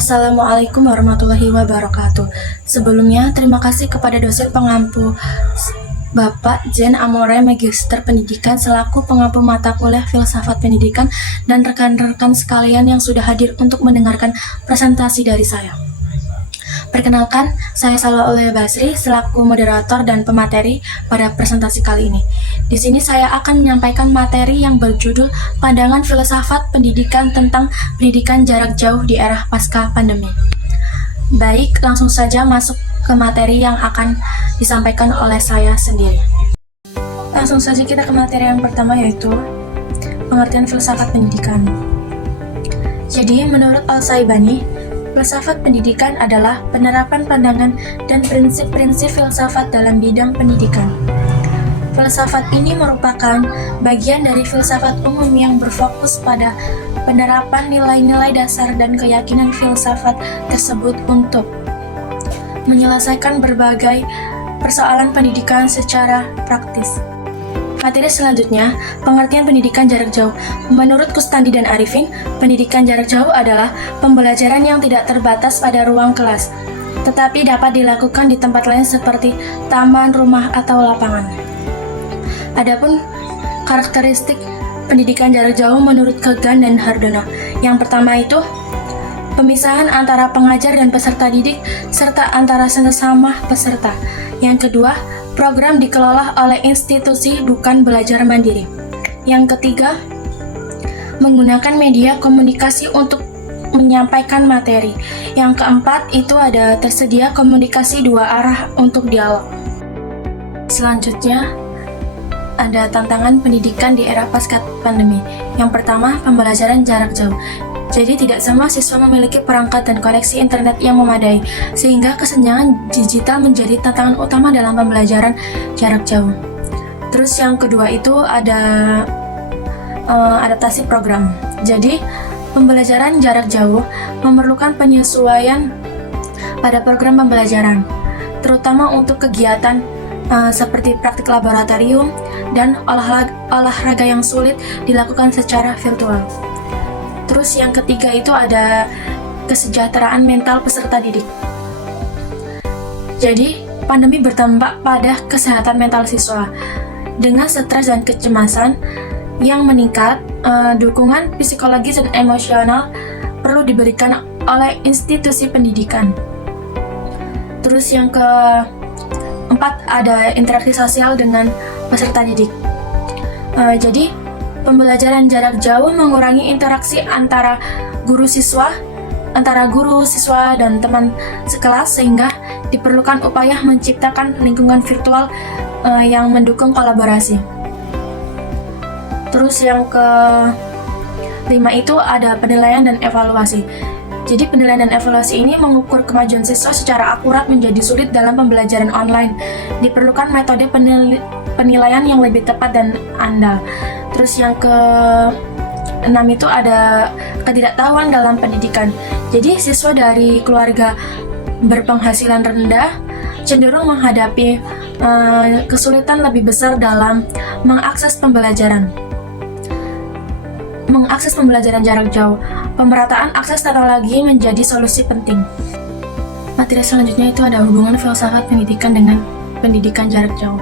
Assalamualaikum warahmatullahi wabarakatuh. Sebelumnya, terima kasih kepada dosen pengampu Bapak Jen Amore, Magister Pendidikan selaku pengampu mata kuliah Filsafat Pendidikan, dan rekan-rekan sekalian yang sudah hadir untuk mendengarkan presentasi dari saya. Perkenalkan, saya Salauleh Basri selaku moderator dan pemateri pada presentasi kali ini. Di sini saya akan menyampaikan materi yang berjudul Pandangan Filsafat Pendidikan tentang Pendidikan Jarak Jauh di Era Pasca Pandemi. Baik, langsung saja masuk ke materi yang akan disampaikan oleh saya sendiri. Langsung saja kita ke materi yang pertama, yaitu pengertian filsafat pendidikan. Jadi, menurut Al-Syaibani, filsafat pendidikan adalah penerapan pandangan dan prinsip-prinsip filsafat dalam bidang pendidikan. Filsafat ini merupakan bagian dari filsafat umum yang berfokus pada penerapan nilai-nilai dasar dan keyakinan filsafat tersebut untuk menyelesaikan berbagai persoalan pendidikan secara praktis. Materi selanjutnya, pengertian pendidikan jarak jauh. Menurut Kustandi dan Arifin, pendidikan jarak jauh adalah pembelajaran yang tidak terbatas pada ruang kelas, tetapi dapat dilakukan di tempat lain seperti taman, rumah, atau lapangan. Adapun karakteristik pendidikan jarak jauh menurut Kagan dan Hardono. Yang pertama itu, pemisahan antara pengajar dan peserta didik, serta antara sesama peserta. Yang kedua, program dikelola oleh institusi, bukan belajar mandiri. Yang ketiga, menggunakan media komunikasi untuk menyampaikan materi. Yang keempat, itu ada tersedia komunikasi dua arah untuk dialog. Selanjutnya, ada tantangan pendidikan di era pasca pandemi. Yang pertama, pembelajaran jarak jauh. Jadi tidak semua siswa memiliki perangkat dan koneksi internet yang memadai, sehingga kesenjangan digital menjadi tantangan utama dalam pembelajaran jarak jauh. Terus yang kedua itu ada adaptasi program. Jadi pembelajaran jarak jauh memerlukan penyesuaian pada program pembelajaran, terutama untuk kegiatan seperti praktik laboratorium dan olahraga yang sulit dilakukan secara virtual. Terus yang ketiga itu ada kesejahteraan mental peserta didik. Jadi, pandemi berdampak pada kesehatan mental siswa. Dengan stres dan kecemasan yang meningkat, dukungan psikologis dan emosional perlu diberikan oleh institusi pendidikan. Terus yang keempat ada interaksi sosial dengan peserta didik. Jadi, pembelajaran jarak jauh mengurangi interaksi antara guru siswa dan teman sekelas, sehingga diperlukan upaya menciptakan lingkungan virtual yang mendukung kolaborasi. Terus yang kelima itu ada penilaian dan evaluasi. Jadi penilaian dan evaluasi ini mengukur kemajuan siswa secara akurat menjadi sulit dalam pembelajaran online. Diperlukan metode penilaian yang lebih tepat dan andal. Terus yang ke-6 itu ada ketidaktahuan dalam pendidikan. Jadi siswa dari keluarga berpenghasilan rendah cenderung menghadapi kesulitan lebih besar dalam mengakses pembelajaran jarak jauh. Pemerataan akses teknologi menjadi solusi penting. Materi selanjutnya itu ada hubungan filsafat pendidikan dengan pendidikan jarak jauh,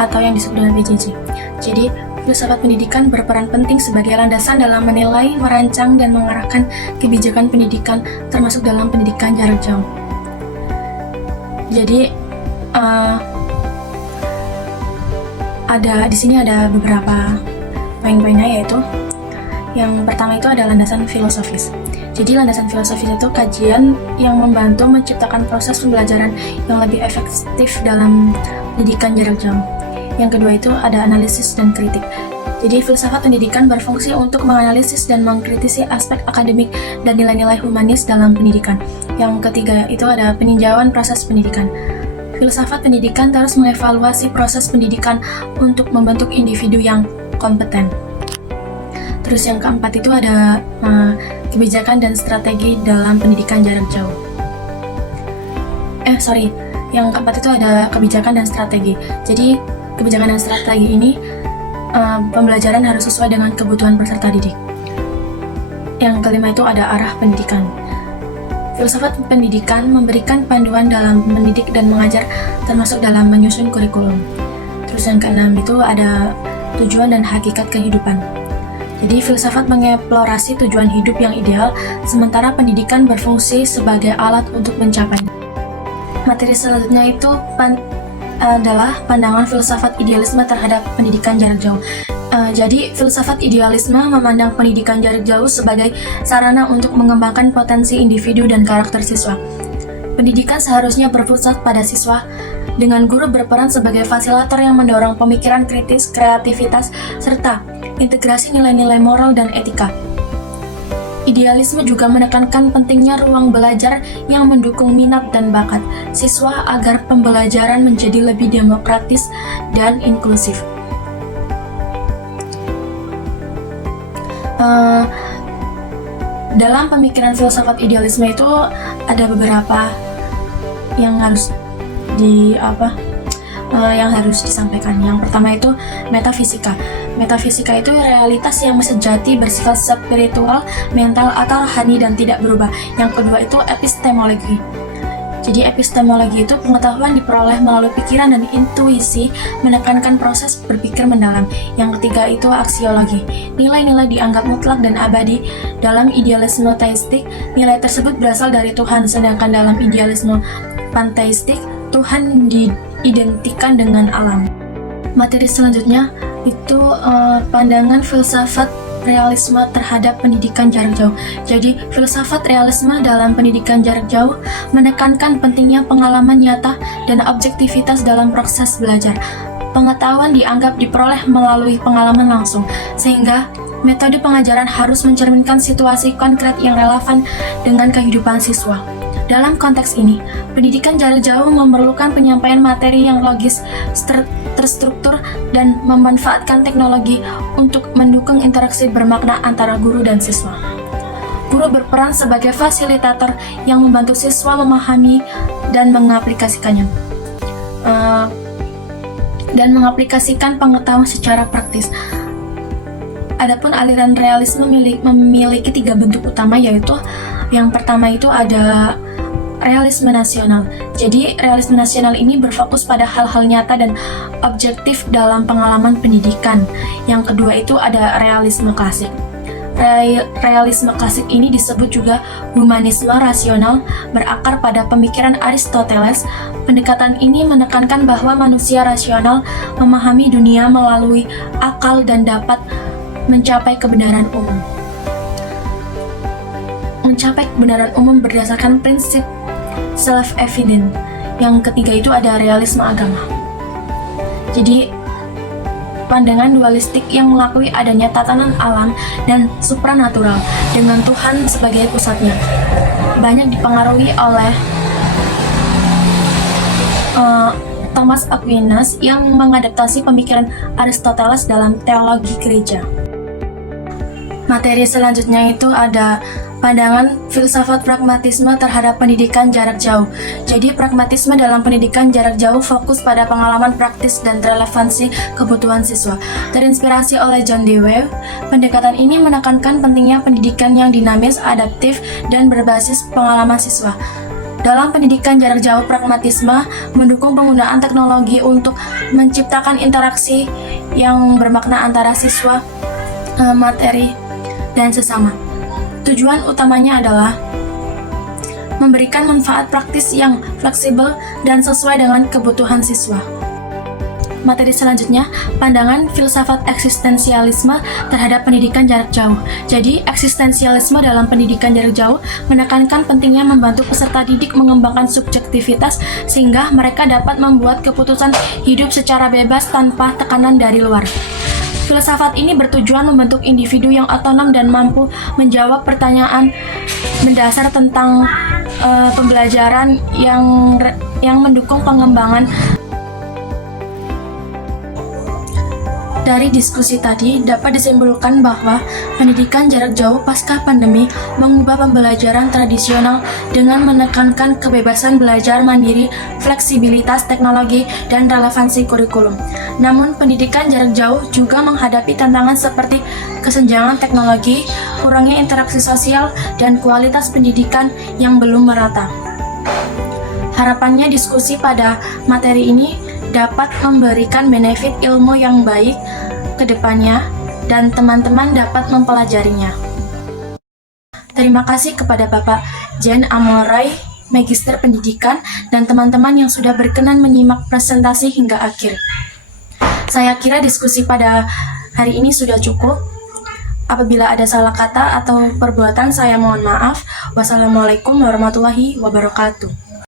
atau yang disebut dengan PJJ. Jadi, filsafat pendidikan berperan penting sebagai landasan dalam menilai, merancang, dan mengarahkan kebijakan pendidikan, termasuk dalam pendidikan jarak jauh. Jadi, di sini ada beberapa poin-poinnya, yaitu yang pertama itu ada landasan filosofis. Jadi landasan filosofis itu kajian yang membantu menciptakan proses pembelajaran yang lebih efektif dalam pendidikan jarak jauh. Yang kedua itu ada analisis dan kritik. Jadi filsafat pendidikan berfungsi untuk menganalisis dan mengkritisi aspek akademik dan nilai-nilai humanis dalam pendidikan. Yang ketiga itu ada peninjauan proses pendidikan. Filsafat pendidikan terus mengevaluasi proses pendidikan untuk membentuk individu yang kompeten. Terus yang keempat itu ada kebijakan dan strategi dalam pendidikan jarak jauh. Yang keempat itu ada kebijakan dan strategi. Jadi kebijakan dan strategi ini pembelajaran harus sesuai dengan kebutuhan peserta didik. Yang kelima itu ada arah pendidikan. Filsafat pendidikan memberikan panduan dalam mendidik dan mengajar, termasuk dalam menyusun kurikulum. Terus yang keenam itu ada tujuan dan hakikat kehidupan. Jadi filsafat mengeksplorasi tujuan hidup yang ideal, sementara pendidikan berfungsi sebagai alat untuk mencapainya. Materi selanjutnya itu adalah pandangan filsafat idealisme terhadap pendidikan jarak jauh. Jadi, filsafat idealisme memandang pendidikan jarak jauh sebagai sarana untuk mengembangkan potensi individu dan karakter siswa. Pendidikan seharusnya berpusat pada siswa, dengan guru berperan sebagai fasilitator yang mendorong pemikiran kritis, kreativitas, serta integrasi nilai-nilai moral dan etika. Idealisme juga menekankan pentingnya ruang belajar yang mendukung minat dan bakat siswa agar pembelajaran menjadi lebih demokratis dan inklusif. Dalam pemikiran filsafat idealisme itu ada beberapa yang harus disampaikan. Yang pertama itu metafisika. Metafisika itu realitas yang sejati bersifat spiritual, mental atau rohani dan tidak berubah. Yang kedua itu epistemologi. Jadi epistemologi itu pengetahuan diperoleh melalui pikiran dan intuisi, menekankan proses berpikir mendalam. Yang ketiga itu aksiologi. Nilai-nilai dianggap mutlak dan abadi. Dalam idealisme teistik, nilai tersebut berasal dari Tuhan, sedangkan dalam idealisme panteistik, Tuhan diidentikan dengan alam. Materi selanjutnya itu pandangan filsafat realisme terhadap pendidikan jarak jauh. Jadi, filsafat realisme dalam pendidikan jarak jauh menekankan pentingnya pengalaman nyata dan objektivitas dalam proses belajar. Pengetahuan dianggap diperoleh melalui pengalaman langsung, sehingga metode pengajaran harus mencerminkan situasi konkret yang relevan dengan kehidupan siswa. Dalam konteks ini, pendidikan jarak jauh memerlukan penyampaian materi yang logis, terstruktur, dan memanfaatkan teknologi untuk mendukung interaksi bermakna antara guru dan siswa. Guru berperan sebagai fasilitator yang membantu siswa memahami dan mengaplikasikannya, dan mengaplikasikan pengetahuan secara praktis. Adapun aliran realisme memiliki 3 bentuk utama, yaitu yang pertama itu ada realisme nasional. Jadi, realisme nasional ini berfokus pada hal-hal nyata dan objektif dalam pengalaman pendidikan. Yang kedua itu ada realisme klasik. Realisme klasik ini disebut juga humanisme rasional, berakar pada pemikiran Aristoteles. Pendekatan ini menekankan bahwa manusia rasional memahami dunia melalui akal dan dapat mencapai kebenaran umum. Mencapai kebenaran umum berdasarkan prinsip self-evident. Yang ketiga itu ada realisme agama. Jadi, pandangan dualistik yang mengakui adanya tatanan alam dan supranatural dengan Tuhan sebagai pusatnya. Banyak dipengaruhi oleh Thomas Aquinas yang mengadaptasi pemikiran Aristoteles dalam teologi gereja. Materi selanjutnya itu ada pandangan filsafat pragmatisme terhadap pendidikan jarak jauh. Jadi, pragmatisme dalam pendidikan jarak jauh fokus pada pengalaman praktis dan relevansi kebutuhan siswa. Terinspirasi oleh John Dewey, pendekatan ini menekankan pentingnya pendidikan yang dinamis, adaptif, dan berbasis pengalaman siswa. Dalam pendidikan jarak jauh, pragmatisme mendukung penggunaan teknologi untuk menciptakan interaksi yang bermakna antara siswa, materi, dan sesama. Tujuan utamanya adalah memberikan manfaat praktis yang fleksibel dan sesuai dengan kebutuhan siswa. Materi selanjutnya, pandangan filsafat eksistensialisme terhadap pendidikan jarak jauh. Jadi, eksistensialisme dalam pendidikan jarak jauh menekankan pentingnya membantu peserta didik mengembangkan subjektivitas sehingga mereka dapat membuat keputusan hidup secara bebas tanpa tekanan dari luar. Filsafat ini bertujuan membentuk individu yang otonom dan mampu menjawab pertanyaan mendasar tentang pembelajaran yang mendukung pengembangan Dari diskusi tadi dapat disimpulkan bahwa pendidikan jarak jauh pasca pandemi mengubah pembelajaran tradisional dengan menekankan kebebasan belajar mandiri, fleksibilitas teknologi, dan relevansi kurikulum. Namun, pendidikan jarak jauh juga menghadapi tantangan seperti kesenjangan teknologi, kurangnya interaksi sosial, dan kualitas pendidikan yang belum merata. Harapannya diskusi pada materi ini dapat memberikan benefit ilmu yang baik ke depannya dan teman-teman dapat mempelajarinya. Terima kasih kepada Bapak Jen Amoray, Magister Pendidikan, dan teman-teman yang sudah berkenan menyimak presentasi hingga akhir. Saya kira diskusi pada hari ini sudah cukup. Apabila ada salah kata atau perbuatan, saya mohon maaf. Wassalamualaikum warahmatullahi wabarakatuh.